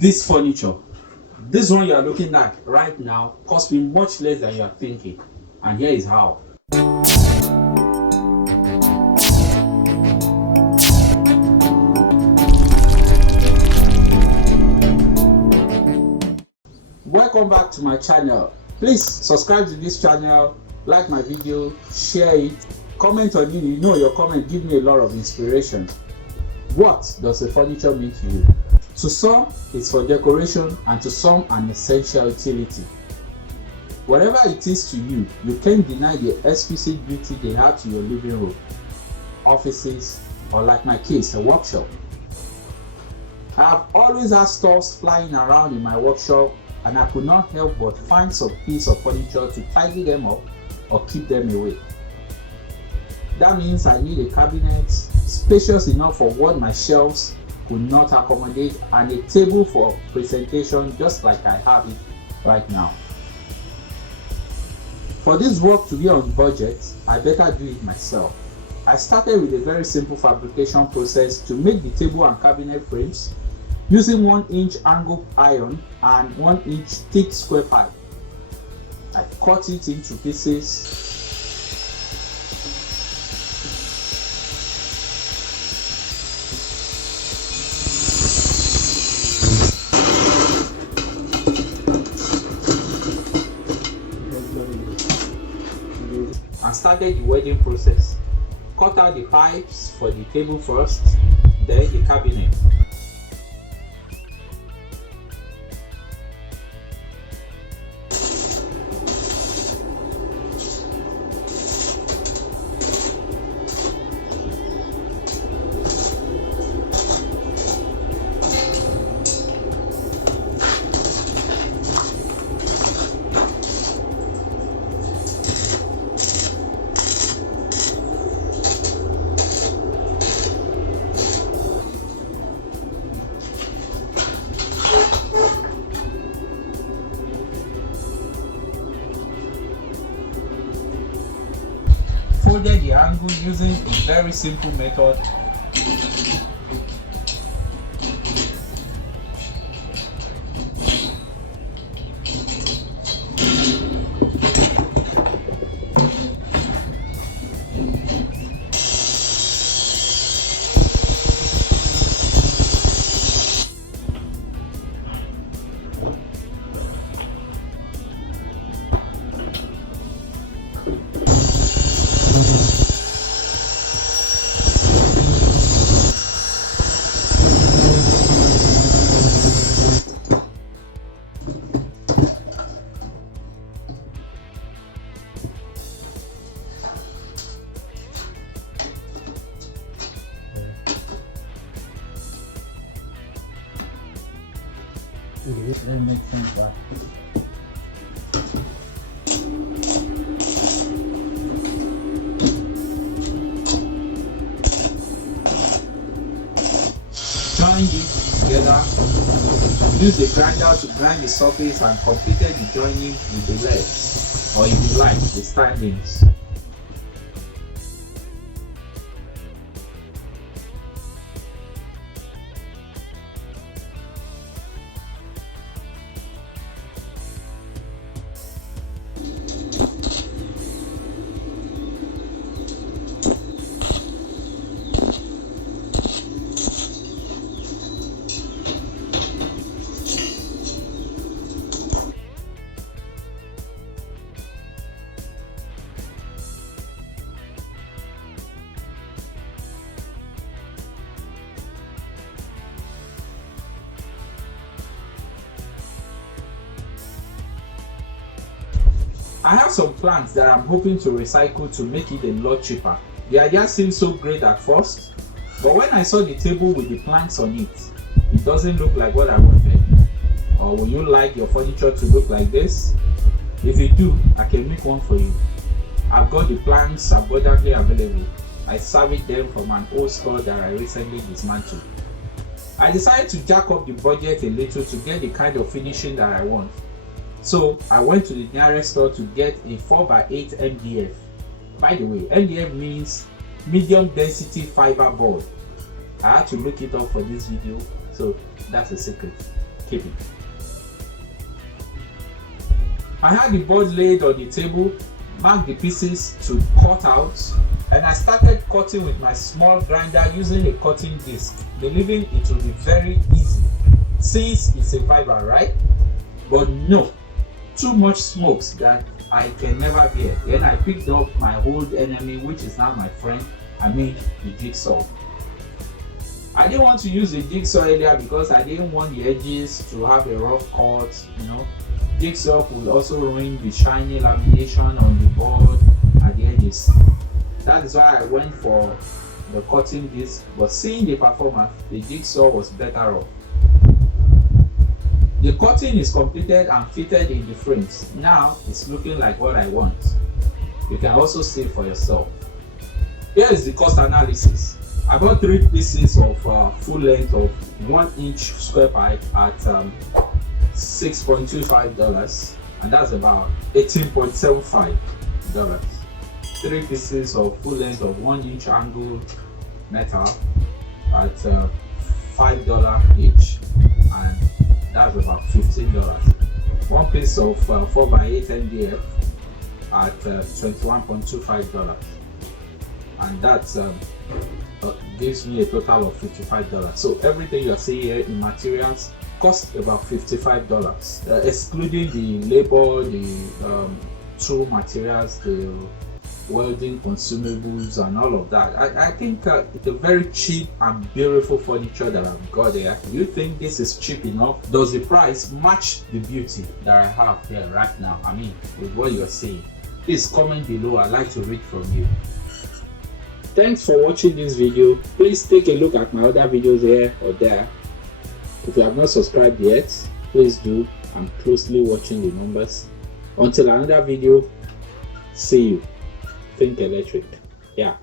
This furniture, this one you are looking at right now, cost me much less than you are thinking, and here is how. Welcome back to my channel. Please subscribe to this channel, like my video, share it, comment on it. You know your comment give me a lot of inspiration. What does a furniture mean to you? To some, it's for decoration, and to some, an essential utility. Whatever it is to you, you can't deny the exquisite beauty they add to your living room, offices, or like my case, a workshop. I have always had stuffs flying around in my workshop, and I could not help but find some piece of furniture to tidy them up or keep them away. That means I need a cabinet spacious enough for what my shelves could not accommodate, and a table for presentation just like I have it right now. For this work to be on budget, I better do it myself. I started with a very simple fabrication process to make the table and cabinet frames using 1-inch angle iron and 1-inch thick square pipe. I cut it into pieces and started the welding process. Cut out the pipes for the table first, then the cabinet. Folded the angle using a very simple method. Let me make things back. Join this together. Use the grinder to grind the surface and completed the joining with the legs, or if you like, the standings. I have some planks that I'm hoping to recycle to make it a lot cheaper. The idea seemed so great at first, but when I saw the table with the planks on it, it doesn't look like what I wanted. Or would you like your furniture to look like this? If you do, I can make one for you. I've got the planks abundantly available. I salvaged them from an old store that I recently dismantled. I decided to jack up the budget a little to get the kind of finishing that I want. So I went to the nearest store to get a 4x8 MDF. By the way, MDF means medium density fiber board. I had to look it up for this video, so that's a secret. housekeeping. I had the board laid on the table, marked the pieces to cut out, and I started cutting with my small grinder using a cutting disc, believing it will be very easy since it's a fiber, right? But no, too much smokes that I can never bear. Then I picked up my old enemy, which is now my friend. I made the jigsaw. I didn't want to use the jigsaw earlier because I didn't want the edges to have a rough cut, Jigsaw will also ruin the shiny lamination on the board at the edges. That is why I went for the cutting disc, but seeing the performance, the jigsaw was better off. The cutting is completed and fitted in the frames. Now it's looking like what I want. You can also see for yourself. Here is the cost analysis. I bought 3 pieces of full length of 1 inch square pipe at $6.25, and that's about $18.75. 3 pieces of full length of 1 inch angle metal at $5 each, and that's about $15. 1 piece of 4x8 MDF at $21.25, and that gives me a total of $55. So everything you are seeing here in materials cost about $55, excluding the labor, the tool materials, the welding consumables, and all of that. I think it's a very cheap and beautiful furniture that I've got here. Do you think this is cheap enough? Does the price match the beauty that I have here right now? I mean, with what you're seeing. Please comment below. I'd like to read from you. Thanks for watching this video. Please take a look at my other videos here or there. If you have not subscribed yet, please do. I'm closely watching the numbers. Until another video, see you. Think electric. Yeah.